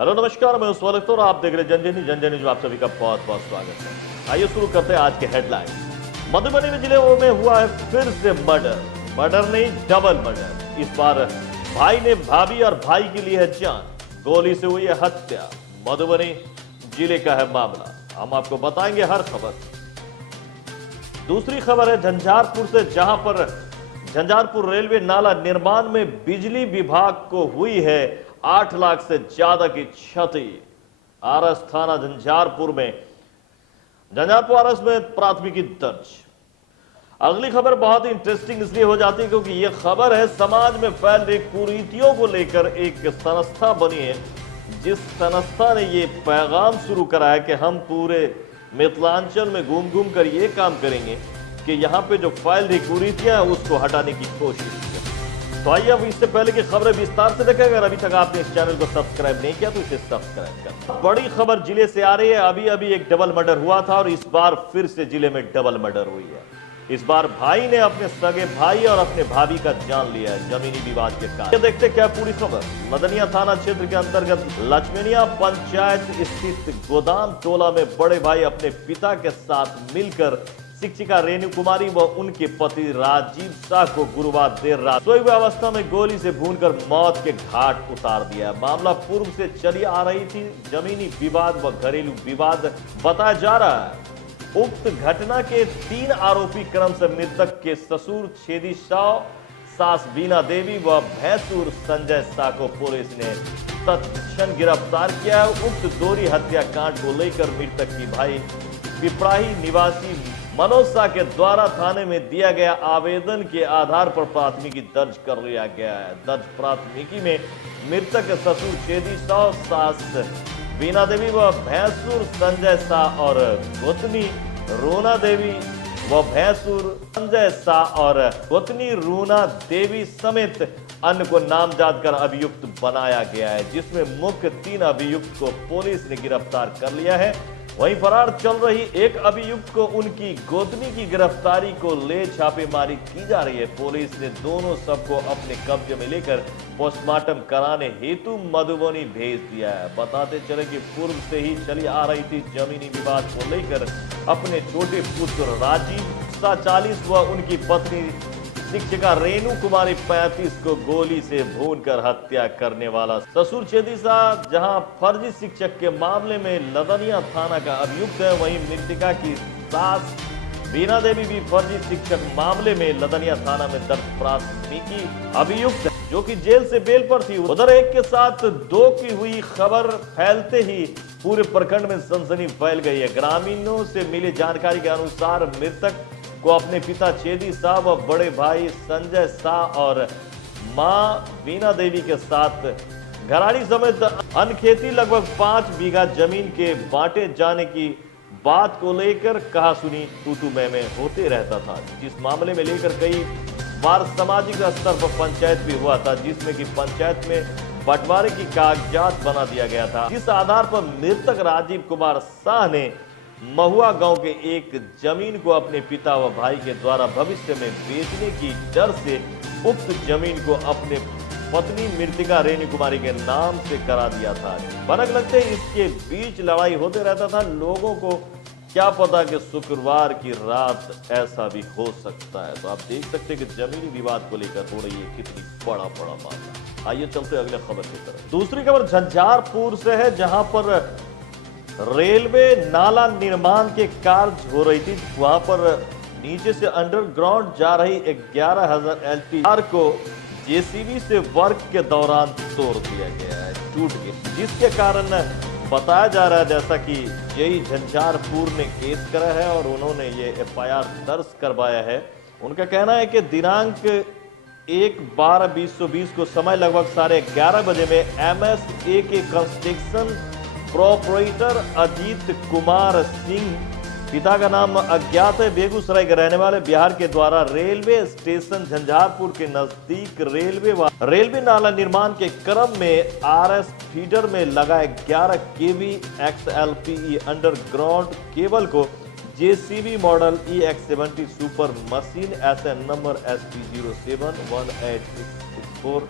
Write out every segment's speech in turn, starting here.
Hello नमस्कार, मैं उस वक्त और आप देख रहे जन जन न्यूज में आप सभी का बहुत बहुत स्वागत है। आइए शुरू करते हैं आज के हेडलाइन। मधुबनी में जिले में हुआ है फिर से मर्डर नहीं डबल मर्डर। इस बार भाई ने भाभी और भाई के लिए है जान, गोली से हुई है हत्या। मधुबनी जिले का है मामला, हम आपको बताएंगे हर खबर। दूसरी खबर है झंझारपुर से, जहां पर झंझारपुर रेलवे नाला निर्माण में बिजली विभाग को हुई है 8 लाख से ज्यादा की क्षति। आरएस थाना झंझारपुर आरएस में प्राथमिकी दर्ज। अगली खबर बहुत ही इंटरेस्टिंग इसलिए हो जाती है क्योंकि यह खबर है समाज में फैल रही कुरीतियों को लेकर एक संस्था बनी है, जिस संस्था ने यह पैगाम शुरू करा है कि हम पूरे मिथिलांचल में घूम घूम कर यह काम करेंगे कि यहाँ पे जो फैल रही कुरीतियां है उसको हटाने की कोशिश करें। तो आइए अब इससे पहले की खबरें विस्तार से देखें। अगर अभी तक आपने इस चैनल को सब्सक्राइब नहीं किया तो इसे सब्सक्राइब करें। बड़ी खबर जिले से आ रही है। अभी एक डबल मर्डर हुआ था और इस बार फिर से जिले में डबल मर्डर हुई है। इस बार भाई ने अपने सगे भाई और अपने भाभी का जान लिया है जमीनी विवाद के कारण। देखते क्या पूरी खबर। मदनिया थाना क्षेत्र के अंतर्गत लक्ष्मणिया पंचायत स्थित गोदाम टोला में बड़े भाई अपने पिता के साथ मिलकर शिक्षिका रेणु कुमारी व उनके पति राजीव शाह को गुरुवार देर रात सोई हुई अवस्था में गोली से भूनकर मौत के घाट उतार दिया। मामला पूर्व से चली आ रही थी जमीनी विवाद व घरेलू विवाद बताया जा रहा है। उक्त घटना के 3 आरोपी क्रम से मृतक के ससुर छेदी शाह, सास बीना देवी व भैंसुर संजय शाह को पुलिस ने तत्क्षण गिरफ्तार किया है। उक्त दोहरी हत्याकांड को लेकर मृतक की भाई पिपराही निवासी मनोज शाह के द्वारा थाने में दिया गया आवेदन के आधार पर प्राथमिकी दर्ज कर लिया गया है। दर्ज प्राथमिकी में मृतक के ससुर छेदी शाह, सास बीना देवी व भैंसुर संजय शाह और गोतनी रूना देवी व भैंसुर संजय शाह और गोतनी रूना देवी समेत अन्य को नामजद कर अभियुक्त बनाया गया है, जिसमें मुख्य 3 अभियुक्त को पुलिस ने गिरफ्तार कर लिया है। वहीं फरार चल रही एक अभियुक्त को उनकी गोतनी की गिरफ्तारी को ले छापेमारी की जा रही है। पुलिस ने दोनों सबको अपने कब्जे में लेकर पोस्टमार्टम कराने हेतु मधुबनी भेज दिया है। बताते चले कि पूर्व से ही चली आ रही थी जमीनी विवाद को लेकर अपने छोटे पुत्र राजीव शाह 40 व उनकी पत्नी शिक्षिका रेणु कुमारी 35 को गोली से भूनकर हत्या करने वाला ससुर छेदी शाह जहां फर्जी शिक्षक के मामले में लदनिया थाना का अभियुक्त है, वहीं मृतका की सास बीना देवी भी फर्जी शिक्षक मामले में लदनिया थाना में दर्ज प्राथमिकी अभियुक्त है, जो कि जेल से बेल पर थी। उधर एक के साथ 2 की हुई खबर फैलते ही पूरे प्रखंड में सनसनी फैल गई है। ग्रामीणों से मिली जानकारी के अनुसार मृतक को अपने पिता छेदी शाह व बड़े भाई संजय शाह और मां बीना देवी के साथ घराड़ी समेत अनखेती लगभग 5 बीघा जमीन के बांटे जाने की बात को लेकर कहा सुनी तू मैं होते रहता था, जिस मामले में लेकर कई बार सामाजिक स्तर पर पंचायत भी हुआ था, जिसमें कि पंचायत में बंटवारे की कागजात बना दिया गया था। जिस आधार पर मृतक राजीव कुमार शाह ने महुआ गांव के एक जमीन को अपने पिता व भाई के द्वारा भविष्य में बेचने की डर से उक्त जमीन को अपने पत्नी मृतिका रेणु कुमारी के नाम से करा दिया था। भनक लगते इसके बीच लड़ाई होते रहता था। लोगों को क्या पता कि शुक्रवार की रात ऐसा भी हो सकता है। तो आप देख सकते हैं कि जमीनी विवाद को लेकर हो रही है कितनी बड़ा मामला। आइए चलते अगले खबर की तरफ। दूसरी खबर झंझारपुर से है, जहां पर रेलवे नाला निर्माण के कार्य हो रही थी। वहां पर नीचे से अंडरग्राउंड जा रही 11,000 LT को जेसीबी से वर्क के दौरान तोड़ दिया गया है, टूट गया, जिसके कारण बताया जा रहा है जैसा कि यही झंझारपुर ने केस करा है और उन्होंने ये FIR दर्ज करवाया है। उनका कहना है कि दिनांक 1/12/2020 को समय लगभग 11:30 बजे में MSAK construction proprietor Ajit Kumar Singh, पिता का नाम अज्ञात है, बेगूसराय के रहने वाले, बिहार के द्वारा रेलवे स्टेशन झंझारपुर के नजदीक रेलवे नाला निर्माण के क्रम में RS फीडर में लगाए 11 kV XLPE अंडरग्राउंड केबल को JCB model EX70 super machine SN number SP071864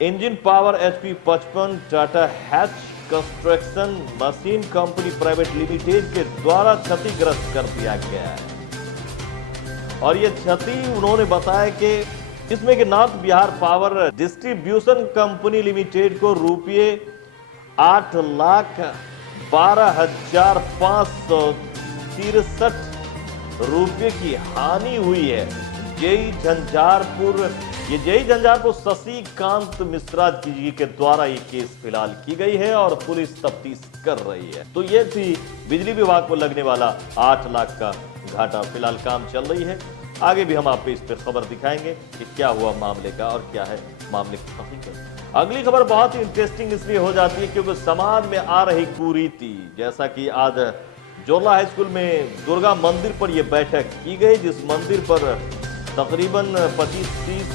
engine power HP 55 Tata hatch construction machine company private limited के द्वारा क्षतिग्रस्त कर दिया गया है। और ये क्षति उन्होंने बताया कि इसमें कि north Bihar power distribution company limited को रुपये 8,12,563 रुपये की हानि हुई है। जेई झंझारपुर शशिकांत मिश्रा जी के द्वारा ये केस फिलहाल की गई है और पुलिस तफ्तीश कर रही है। तो ये थी बिजली विभाग को लगने वाला 8 लाख का घाटा। फिलहाल काम चल रही है, आगे भी हम आपको इस पे खबर दिखाएंगे कि क्या हुआ मामले का और क्या है मामले की हकीकत। अगली खबर बहुत ही इंटरेस्टिंग इसलिए हो जाती है क्योंकि समाज में आ रही कुरीति, जैसा कि आज जोरला हाई स्कूल में दुर्गा मंदिर पर यह बैठक की गई, जिस मंदिर पर तकरीबन 25-30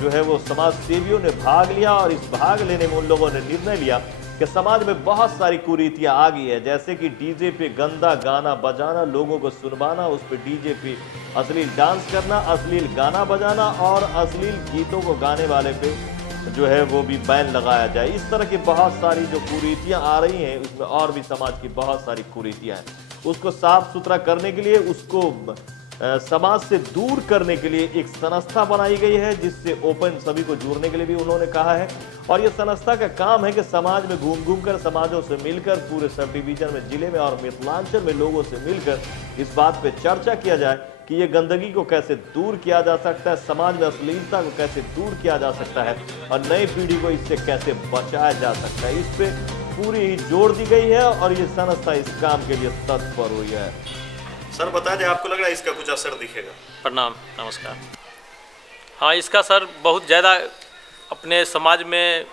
जो है वो समाज सेवियों ने भाग लिया। और इस भाग लेने में उन लोगों ने निर्णय लिया कि समाज में बहुत सारी कुरीतियां आ गई है, जैसे कि डीजे पे गंदा गाना बजाना, लोगों को सुनवाना, उस पे डीजे पे अश्लील डांस करना, अश्लील गाना बजाना और अश्लील गीतों को गाने वाले पे जो है वो भी बैन लगाया जाए। इस तरह की बहुत सारी जो कुरीतियां आ रही हैं, उसमें और भी समाज की बहुत सारी कुरीतियां हैं। उसको साफ सुथरा करने के लिए, उसको समाज से दूर करने के लिए एक संस्था बनाई गई है, जिससे ओपन सभी को जुड़ने के लिए भी उन्होंने कहा है। और ये संस्था का काम है कि समाज में घूम घूम कर, समाजों से मिलकर, पूरे सब डिवीजन में, जिले में और मिथिलांचल में लोगों से मिलकर इस बात पे चर्चा किया जाए कि ये गंदगी को कैसे दूर किया जा सकता है, समाज में अश्लीलता को कैसे दूर किया जा सकता है और नई पीढ़ी को इससे कैसे बचाया जा सकता है। इस पे पूरी जोर दी गई है और ये संस्था इस काम के लिए तत्पर हुई है। सर बता दें, आपको लग रहा है इसका कुछ असर दिखेगा? प्रणाम, नमस्कार। हाँ, इसका सर बहुत ज़्यादा अपने समाज में,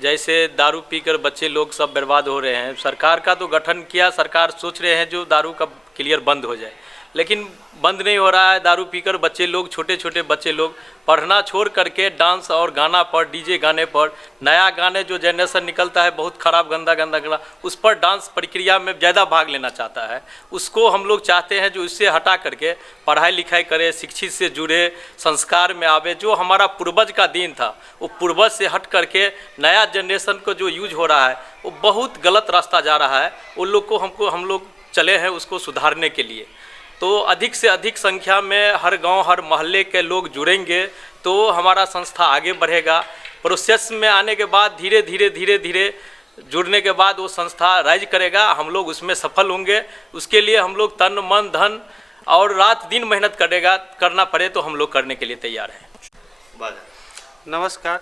जैसे दारू पीकर बच्चे लोग सब बर्बाद हो रहे हैं। सरकार का तो गठन किया, सरकार सोच रहे हैं जो दारू का क्लियर बंद हो जाए, लेकिन बंद नहीं हो रहा है। दारू पीकर बच्चे लोग, छोटे छोटे बच्चे लोग पढ़ना छोड़ करके डांस और गाना पर, डीजे गाने पर, नया गाने जो जनरेशन निकलता है बहुत ख़राब गंदा गाना, उस पर डांस प्रक्रिया में ज़्यादा भाग लेना चाहता है। उसको हम लोग चाहते हैं जो इससे हटा करके पढ़ाई लिखाई करे, शिक्षित से जुड़े, संस्कार में आवे। जो हमारा पूर्वज का दिन था वो पूर्वज से हट करके नया जनरेशन को जो यूज हो रहा है वो बहुत गलत रास्ता जा रहा है। उन लोग को हम लोग चले हैं उसको सुधारने के लिए। तो अधिक से अधिक संख्या में हर गांव, हर मोहल्ले के लोग जुड़ेंगे तो हमारा संस्था आगे बढ़ेगा। प्रोसेस में आने के बाद धीरे धीरे जुड़ने के बाद वो संस्था राइज करेगा, हम लोग उसमें सफल होंगे। उसके लिए हम लोग तन मन धन और रात दिन मेहनत करना पड़े तो हम लोग करने के लिए तैयार हैं। नमस्कार।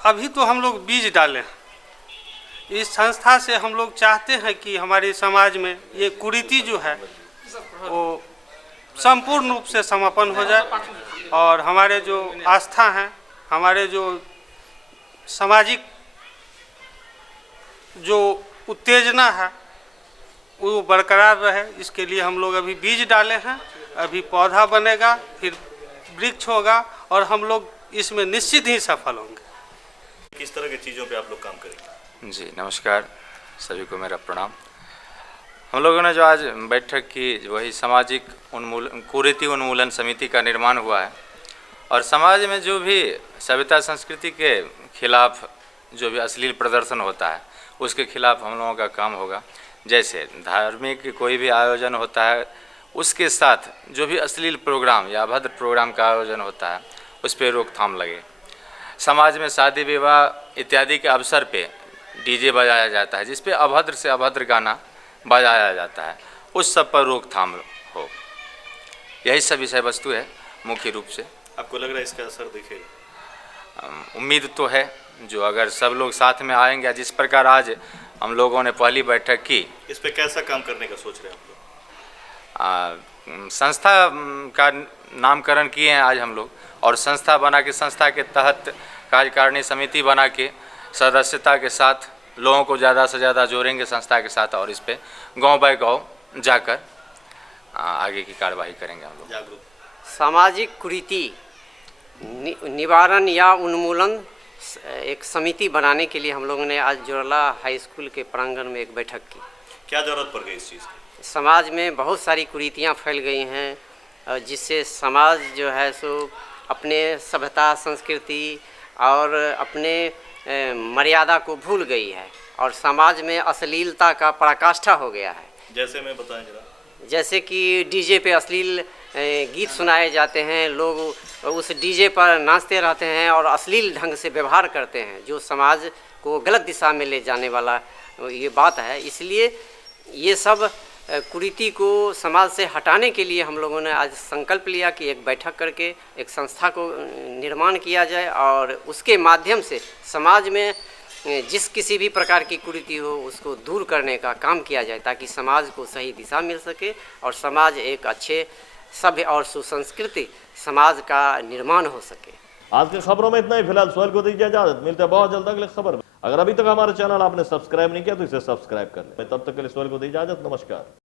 अभी तो हम लोग बीज डालें। इस संस्था से हम लोग चाहते हैं कि हमारे समाज में ये कुरीति जो है वो संपूर्ण रूप से समापन हो जाए और हमारे जो आस्था हैं, हमारे जो सामाजिक जो उत्तेजना है वो बरकरार रहे। इसके लिए हम लोग अभी बीज डाले हैं, अभी पौधा बनेगा, फिर वृक्ष होगा और हम लोग इसमें निश्चित ही सफल होंगे। किस तरह की चीज़ों पे आप लोग काम करेंगे? जी नमस्कार, सभी को मेरा प्रणाम। हम लोगों ने जो आज बैठक की, वही सामाजिक कुरीति उन्मूलन समिति का निर्माण हुआ है और समाज में जो भी सभ्यता संस्कृति के खिलाफ जो भी अश्लील प्रदर्शन होता है उसके खिलाफ हम लोगों का काम होगा। जैसे धार्मिक कोई भी आयोजन होता है उसके साथ जो भी अश्लील प्रोग्राम या अभद्र प्रोग्राम का आयोजन होता है उस पर रोकथाम लगे। समाज में शादी विवाह इत्यादि के अवसर पे डीजे बजाया जाता है, जिस पे अभद्र से अभद्र गाना बजाया जाता है, उस सब पर रोकथाम हो। यही सब विषय वस्तु है मुख्य रूप से। आपको लग रहा है इसका असर दिखेगा? उम्मीद तो है, जो अगर सब लोग साथ में आएंगे, जिस प्रकार आज हम लोगों ने पहली बैठक की। इस पे कैसा काम करने का सोच रहे हैं आप लोग? संस्था का नामकरण किए हैं आज हम लोग और संस्था बना के, संस्था के तहत कार्यकारिणी समिति बना के सदस्यता के साथ लोगों को ज़्यादा से ज़्यादा जोड़ेंगे संस्था के साथ और इस पे गांव बाय गांव जाकर आगे की कार्रवाई करेंगे हम लोग। जागरूक सामाजिक कुरीति निवारण या उन्मूलन एक समिति बनाने के लिए हम लोगों ने आज जोरला हाई स्कूल के प्रांगण में एक बैठक की। क्या जरूरत पड़ गई इस चीज़ की? समाज में बहुत सारी कुरीतियाँ फैल गई हैं जिससे समाज जो है सो अपने सभ्यता, संस्कृति और अपने मर्यादा को भूल गई है और समाज में अश्लीलता का पराकाष्ठा हो गया है। जैसे मैं बताएं जरा। जैसे कि डीजे पे अश्लील गीत सुनाए जाते हैं, लोग उस डीजे पर नाचते रहते हैं और अश्लील ढंग से व्यवहार करते हैं, जो समाज को गलत दिशा में ले जाने वाला ये बात है। इसलिए ये सब कुरीति को समाज से हटाने के लिए हम लोगों ने आज संकल्प लिया कि एक बैठक करके एक संस्था को निर्माण किया जाए और उसके माध्यम से समाज में जिस किसी भी प्रकार की कुरीति हो उसको दूर करने का काम किया जाए, ताकि समाज को सही दिशा मिल सके और समाज एक अच्छे सभ्य और सुसंस्कृति समाज का निर्माण हो सके। आज की खबरों में इतना ही। फिलहाल सोहेल को दीजिए इजाजत, मिलते हैं बहुत जल्द अगले खबर में। अगर अभी तक हमारे चैनल आपने सब्सक्राइब नहीं किया तो इसे सब्सक्राइब कर लें। तब तक के लिए सोहेल को दीजिए इजाजत, नमस्कार।